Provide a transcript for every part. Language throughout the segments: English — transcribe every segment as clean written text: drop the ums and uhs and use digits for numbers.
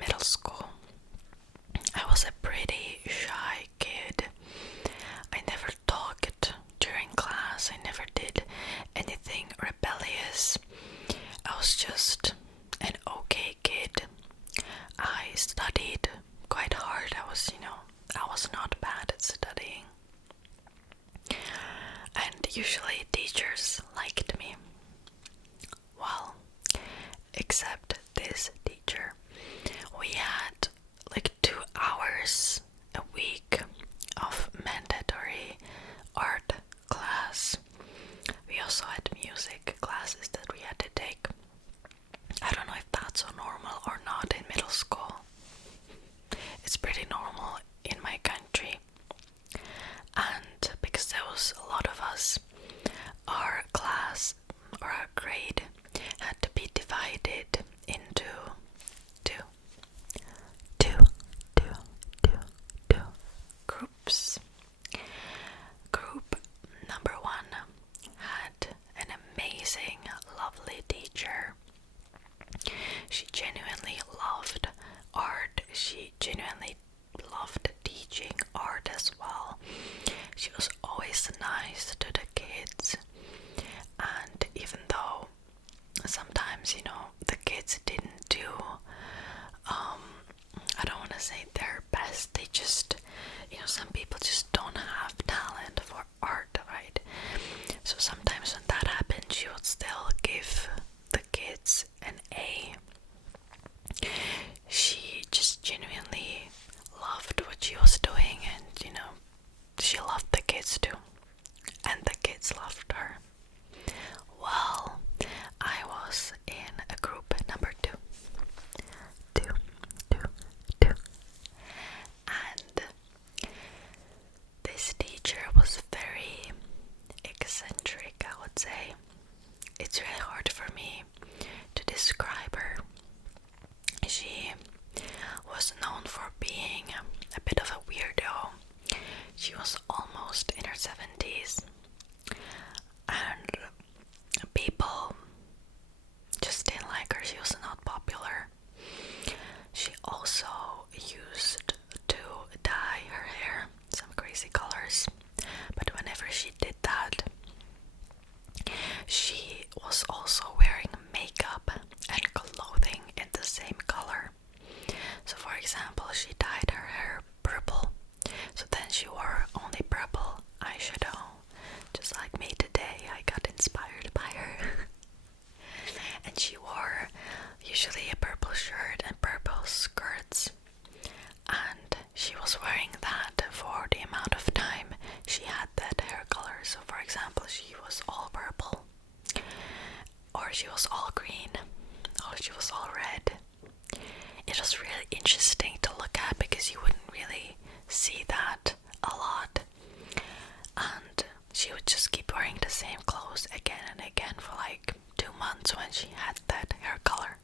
middle school. I was a pretty shy kid. I never talked during class. I never did anything rebellious. I was just an okay kid. I studied quite hard. I was not bad at studying. And usually teachers liked me. Well, except this teacher. We had like 2 hours a week of mandatory art class. We also had music classes that we had to take. I don't know if that's so normal or not in middle school. It's pretty normal in my country. And because there was a lot of us, our class or our grade had to be divided into two groups. Group number one had an amazing, lovely teacher. She genuinely loved art. She genuinely loved teaching art as well. She was always nice to the kids. And even though sometimes, the kids didn't do, I don't want to say their best, they just, some people just don't have talent for art, right? So sometimes when that happened, she would still give the kids an A. She just genuinely loved what she was doing, and she loved the kids too, and the kids loved her. Well, I was in a group number two, and this teacher was very eccentric, I would say. It's really hard for me to describe her. She was known for being a bit of a weirdo. She was almost in her 70s, and people just didn't like her. She was not popular. She also used to dye her hair some crazy colors, but whenever she did that, she was also wearing makeup and clothing in the same color. So for example, she dyed her hair purple, so then she wore only purple eyeshadow. Just like me today, I got inspired by her. And she wore usually a purple shirt and purple skirts, and she was wearing that for the amount of time she had that hair color. So for example, she was all purple, or she was all green, or she was all red. It was really interesting to look at because you wouldn't really see that a lot. And she would just keep wearing the same clothes again and again for like 2 months when she had that hair color.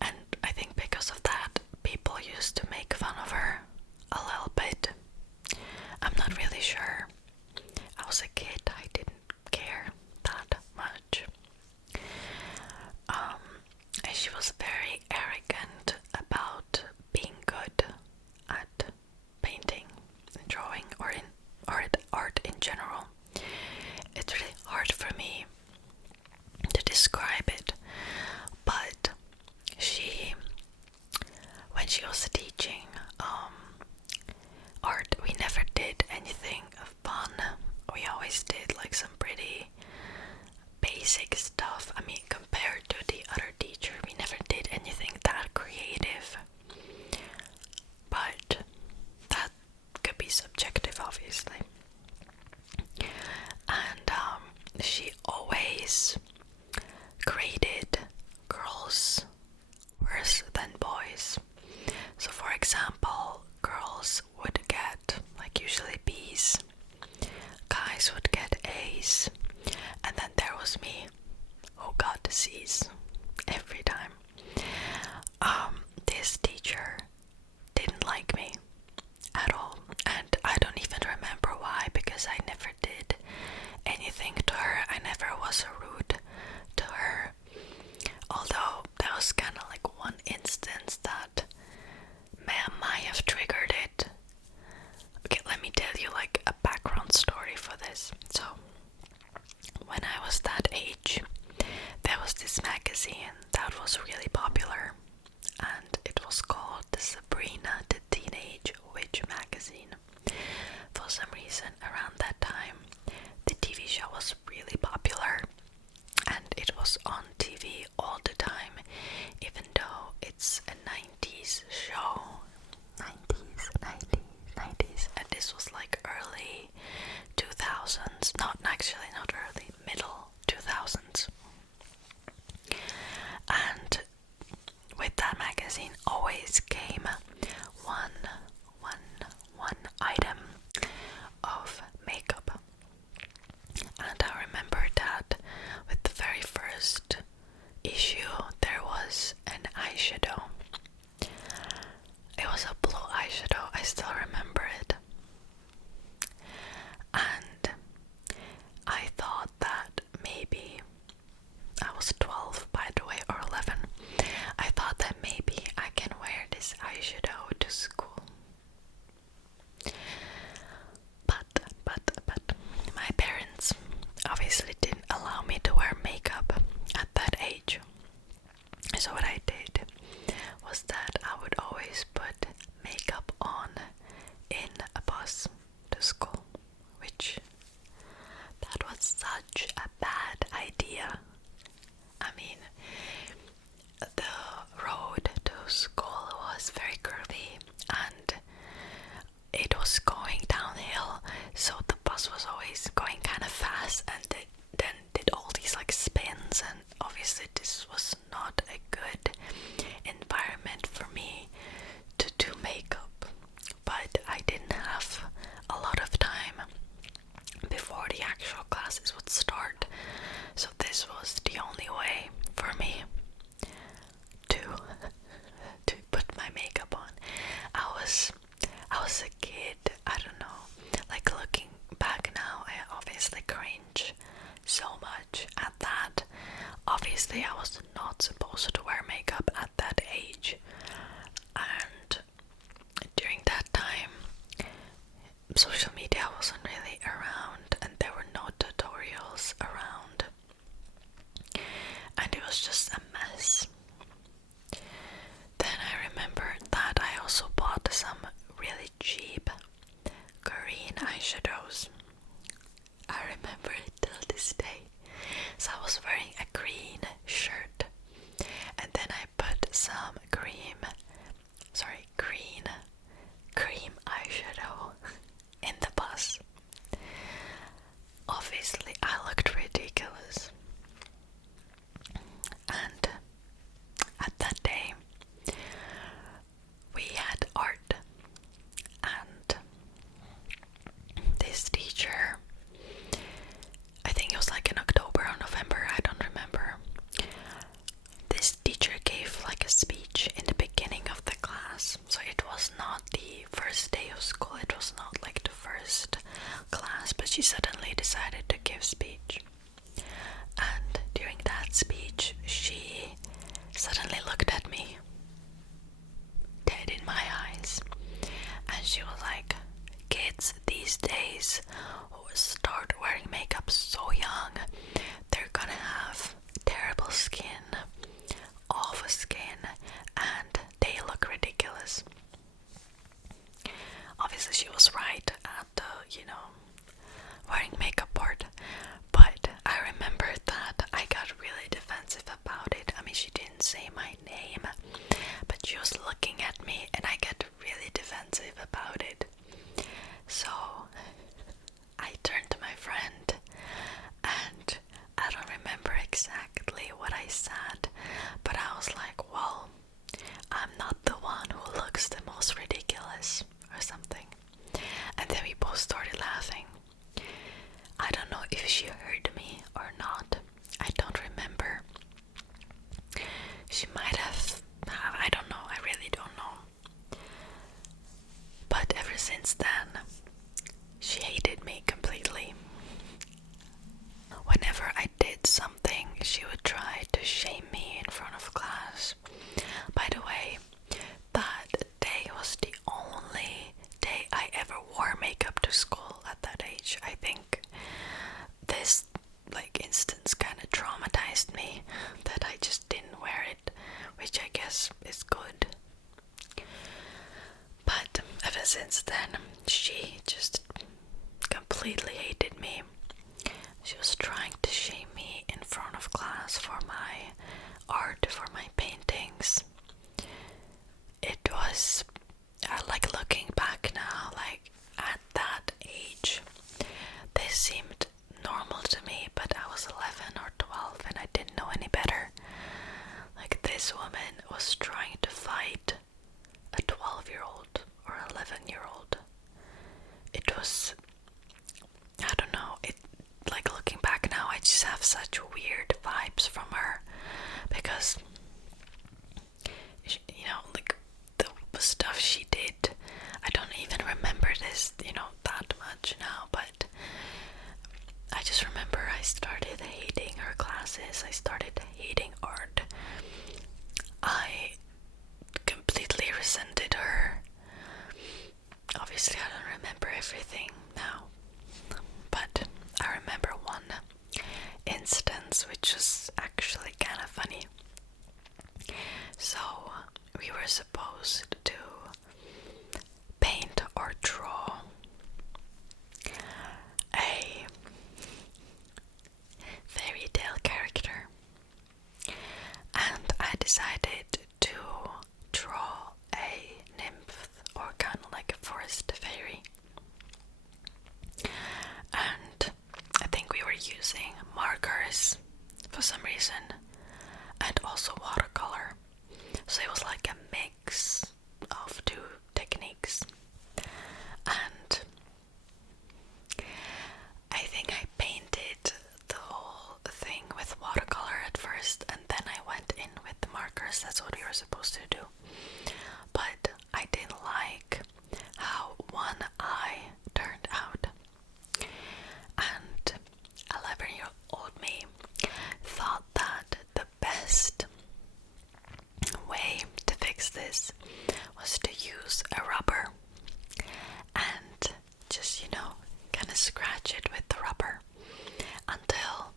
And I think because of that, people used to make fun of her a little bit. I'm not really sure. I was a kid, I didn't care that much. And she was very arrogant about being good at painting and drawing, or in art in general. It's really hard for me to describe it, but when she was teaching art, we never did anything fun. We always did like some pretty basic stuff. I mean, compared to the other teacher, we never did anything that creative. But that could be subjective, obviously. always came one, one item of makeup. And I remember that with the very first issue there was an eyeshadow. It was a blue eyeshadow, I still remember it. And I thought that maybe, I was 12 by the way, or 11. I thought that maybe I can wear this eyeshadow to school. But my parents obviously didn't allow me to wear makeup at that age. So what I did was that I would always put makeup on in a bus to school, which that was such a bad idea. I mean, the road to school was very curvy and it was going downhill, so the bus was always going kind of fast and it then did all these like spins, and obviously this was not a good environment for me to do makeup. But I didn't have a lot of time before the actual classes would start, so this was the only way for me to put my makeup on. I was a kid, I don't know, like looking back now I obviously cringe so much at that. Obviously I was not supposed to wear makeup at that age, and during that time social media wasn't really around and there were no tutorials around, and it was just a mess. Then I remember that I also bought some really cheap green eyeshadows. I remember it till this day. So I was wearing a green shirt, and then I put some green cream eyeshadow in the bus. Obviously I looked ridiculous. And at that day we had art, and this teacher, I think it was like in October or November, I don't remember, this teacher gave like a speech in the beginning of the class. So it was not the first day of school, it was not like the first class, but she suddenly decided to give speech. And during that speech she suddenly looked at me dead in my eyes, and she was like, kids these days who start wearing makeup so young, they're gonna have terrible skin, awful skin, and they look ridiculous. Obviously she was right at the, wearing makeup part, but I remember that I got really defensive about it. I mean, she didn't say my name, but she was looking at me and I got really defensive about it. So I turned to my friend, and I don't remember exactly what I said, but I was like, well, I'm not the one who looks the most ridiculous or something. And then we both started laughing. I don't know if she heard me or not. I don't remember. She might have, I don't know, I really don't know. But ever since then, she hated me completely. Whenever I did something, she would try to shame me in front of class. By the way, that day was the only day I ever wore makeup to school at that age. I think this instance kind of traumatized me that I just didn't wear it, which I guess is good. But ever since then, she just completely hated me. She was trying to shame me in front of class for my art, for my paintings. It was like looking back now, like at that age, this seemed normal to me, but I was 11 or 12 and I didn't know any better. Like, this woman was trying to fight have such weird vibes from her because, you know, like the stuff she did, I don't even remember this, you know, that much now, but I just remember I started hating her classes, I started hating art. I completely resented her. Obviously, I don't remember everything now, but I remember one instance which was actually kind of funny. So, we were supposed to paint or draw a fairy tale character, and I decided to draw a nymph, or kind of like a forest fairy. And I think we were using markers for some reason, and also watercolor. So it was like a mix of two techniques. And I think I painted the whole thing with watercolor at first, and then I went in with the markers. That's what we were supposed to do. But I didn't like how one eye turned out. And 11-year-old me thought that the best way to fix this was to use a rubber and just, you know, kind of scratch it with the rubber until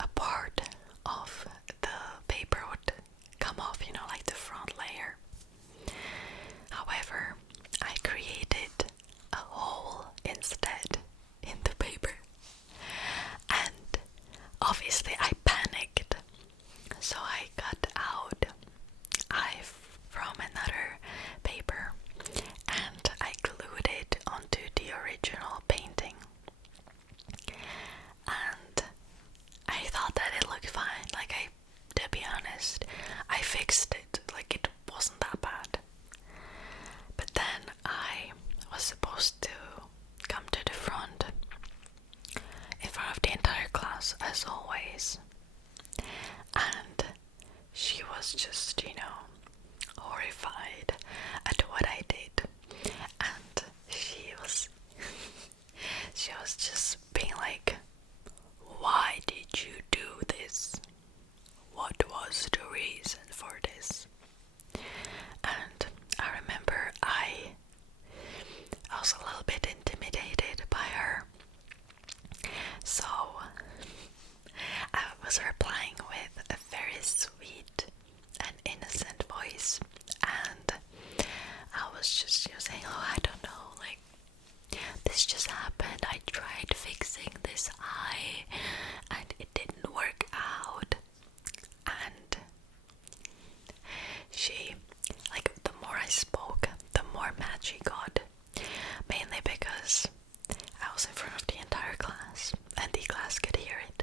a part of the paper would come off, you know, like the front layer. However, I created a hole instead in the paper, and obviously I panicked, so I cut out eye from another paper and I glued it onto the original painting, and I thought that it looked fine. Like, to be honest, I fixed it, like it wasn't that bad. But then I was supposed to come to the front in front of the entire class, as always, and she was just, you know, horrified at what I did, and she was just being like, why did you do this? What was the reason for this? And I remember I was a little bit intimidated by her, so I was replying with a very sweet and innocent voice, and I was just saying, oh, I don't know, like, this just happened, I tried fixing this eye and it didn't work out. And she, like, the more I spoke, the more mad she got, mainly because I was in front of the entire class and the class could hear it,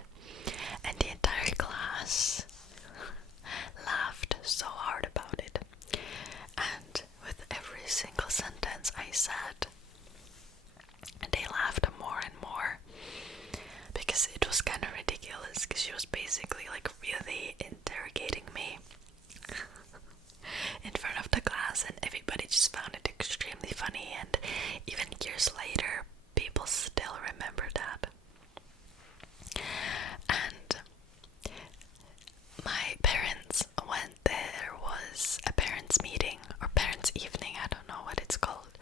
and the entire class laughed so hard about it. And with every single sentence I said, they laughed more and more, because it was kind of ridiculous, because she was basically like really interrogating me in front of the class, and everybody just found it extremely funny, and even years later people still remember that. And my parents, when there was a parents meeting or parents evening, I don't know what it's called,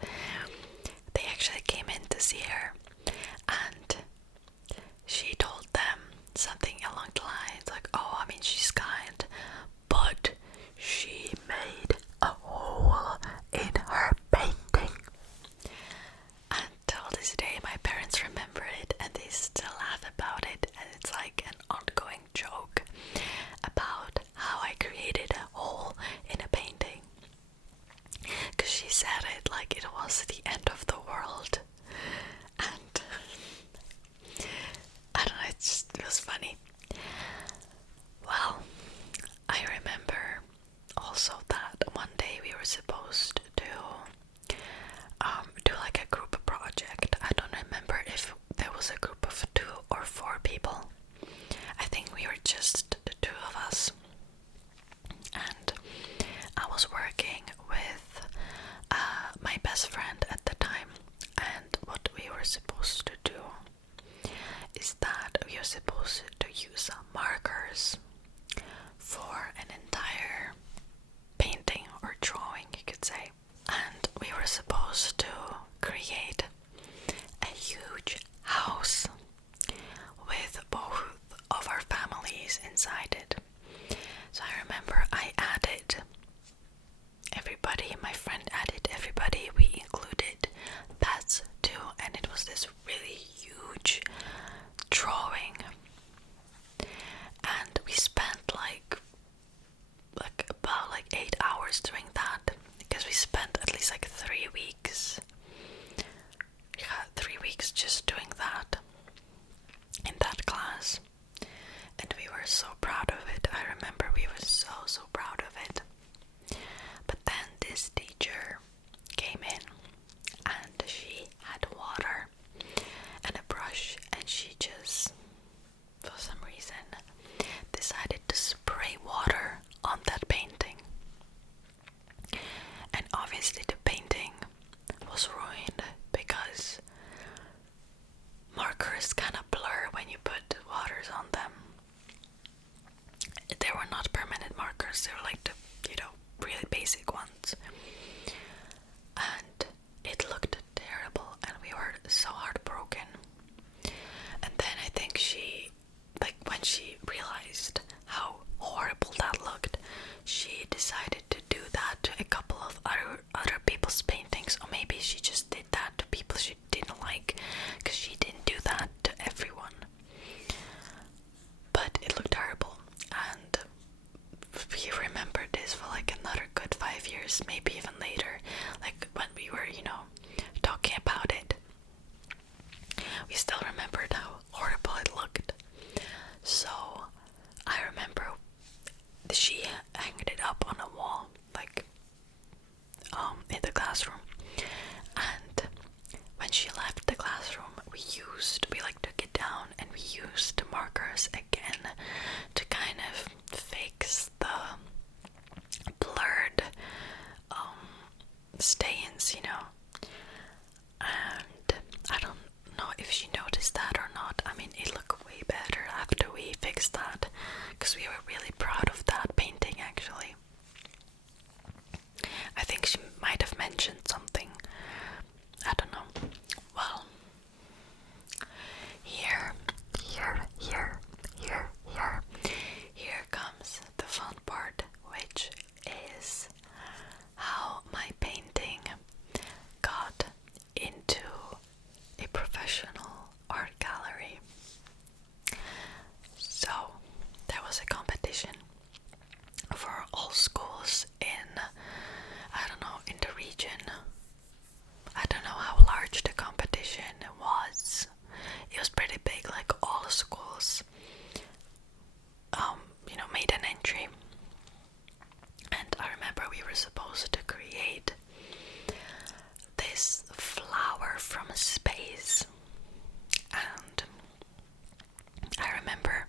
working with my best friend at the time, and what we were supposed to do is that we were supposed to use markers for an entire painting or drawing, you could say. And we were supposed to create a huge house with both of our families inside it. So I remember I added everybody, my friend added everybody, we included pets too, and it was this really huge drawing. And we spent about 8 hours doing that, because we spent at least 3 weeks. Yeah, 3 weeks just doing that in that class. And we were so proud of it. I remember we were so proud of it. But then this teacher came in, and she had water and a brush, and she just, for some reason, decided to spray water on that painting. And obviously the painting was ruined, because markers kind of blur when you put waters on them. They were not permanent markers, they were the really basic ones. And it looked terrible, and we were so heartbroken. And then I think she, when she realized how horrible that looked, she decided to do that to a couple of other people's paintings, or maybe she just did that to people she didn't like, because she didn't do that to everyone. But it looked terrible, and we remembered this for another good 5 years, maybe even later, when we were, talking about it. We still remembered how horrible it looked. So I remember she hanged it up on a wall, in the classroom. And when she left the classroom, we took it down, and we used the markers again to kind of fix the blurred stains, And I don't know if she noticed that or not. I mean, it looked way better after we fixed that, because we were really proud of that painting, actually. I think she might have mentioned something. I don't know. Well, here comes the fun part, which is how my painting got into a professional art gallery. So there was a competition for all schools in, I don't know, in the region. I don't know how large the competition was. It was pretty big, all the schools made an entry. And I remember we were supposed to create this flower from space. And I remember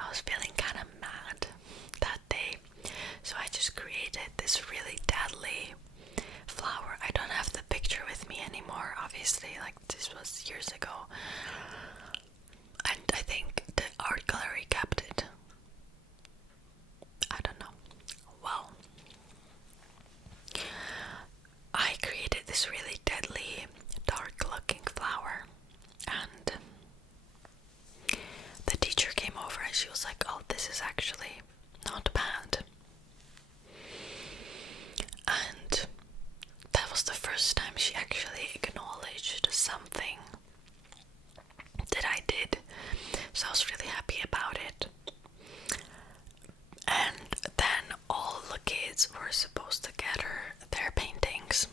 I was feeling kind of mad that day, so I just created this really deadly flower. I don't have the picture with me anymore, obviously, this was years ago. And I think the art gallery kept it. I don't know. Well, I created this really deadly, dark looking flower, and the teacher came over and she was like, "Oh, this is actually not bad." And that was the first time she actually acknowledged something that I did, so I was really happy about it. And then all the kids were supposed to gather their paintings,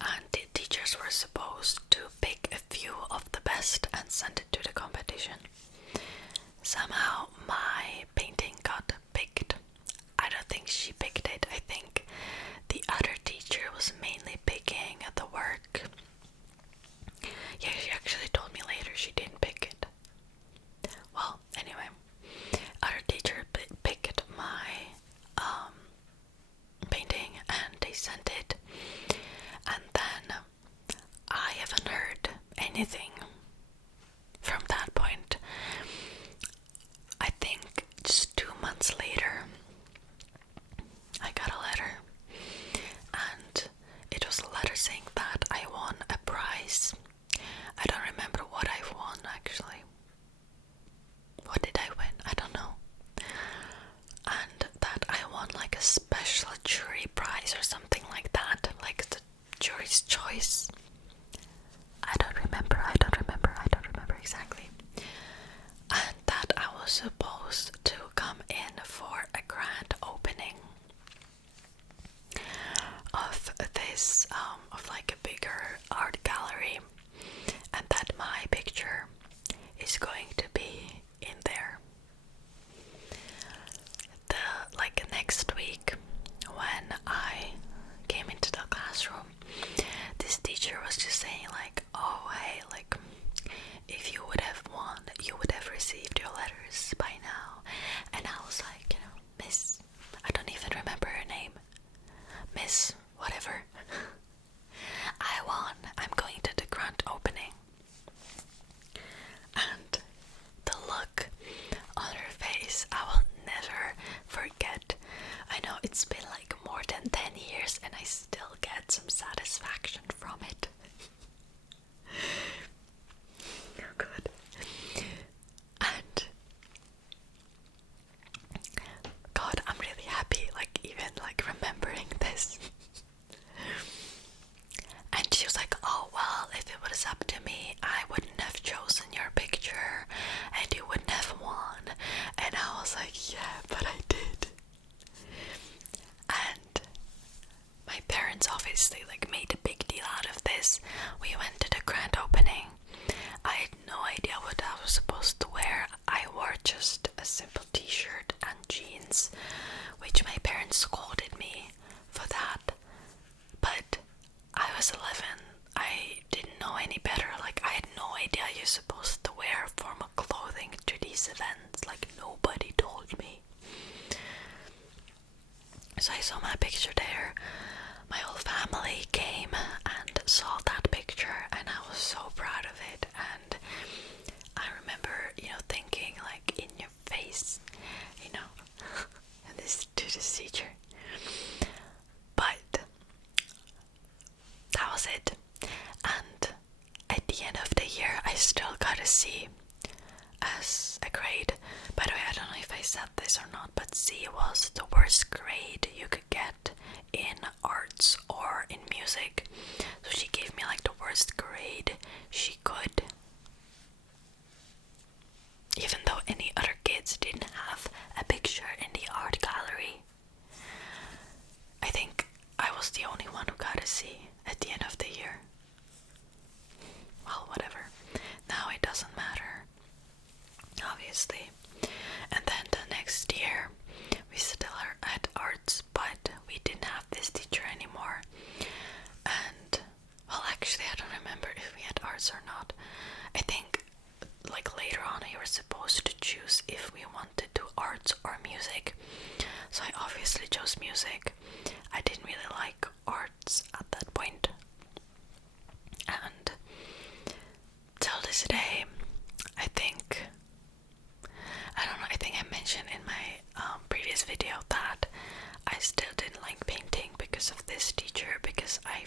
and the teachers were supposed to pick a few of the best and send it to the competition. Somehow my painting got picked. I don't think she picked it. I think the other teacher was mainly picking the work. Yeah, she actually told me later she didn't pick it. Well, anyway, other teacher picked my painting, anything from that point. I think just 2 months later, I got a letter, and it was a letter saying that I won a prize. I don't remember what I won actually. What did I win? I don't know. And that I won like a special jury prize or something like that, like the jury's choice. I don't remember exactly. And that I was supposed to come in for a grand opening of this, of like a bigger art gallery, and that my picture is going to be in there. The next week, when I came into the classroom, this teacher was just saying like, oh hey, like if you would have won, you would have received your letters by now. And I was like, Miss, I don't even remember her name, Miss whatever. I won, I'm going to the grand opening. And the look on her face, I will never forget. I know it's been like more than 10 years and I still get some satisfaction from it. Oh, good. And God, I'm really happy, like even like remembering this. And she was like, oh well, if it was up to me, I wouldn't have chosen your picture and you wouldn't have won. And I was like, yeah, but I did. And my parents obviously like made a big deal out of this. We went to the grand opening. I had no idea what I was supposed to wear. I wore just a simple t-shirt and jeans, which my parents scolded me for that. But I was 11. I didn't know any better. Like, I had no idea you're supposed to wear formal clothing to these events. Like, nobody told me. So I saw my picture there. My whole family came and saw that picture, and I was so proud of it. And I remember, thinking like in your face, this to this teacher. But that was it. And at the end of the year, I still got a C as a grade. By the way, I don't know if I said this or not, but C was the worst grade you could get in arts or in music. So she gave me like the worst grade she could. Even though any other kids didn't have a picture in the art gallery. I think I was the only one who got a C at the end of the year. Well, whatever. Now it doesn't matter, obviously. And then the next year, we still had arts, but we didn't have this teacher anymore. And, well, actually, I don't remember if we had arts or not. I think, like, later on, you were supposed to choose if we wanted to do arts or music. So I obviously chose music. I didn't really like arts at that point. And till this day, I think, I don't know, I think I mentioned in my previous video that I still didn't like painting because of this teacher, because I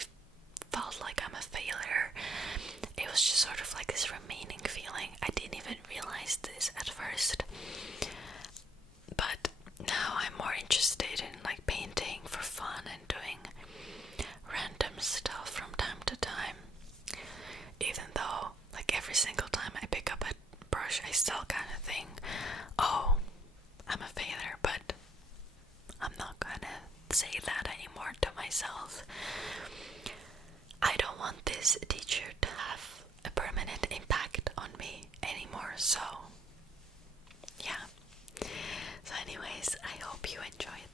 felt like I'm a failure. It was just sort of like this remaining feeling. I didn't even realize this at first. But now I'm more interested in like painting for fun and doing random stuff from time to time. Even though like every single time I pick up a brush, I still kind of think, oh, I'm a failure, but I'm not gonna say that anymore to myself. I don't want this teacher to have a permanent impact on me anymore, so yeah. So anyways, I hope you enjoyed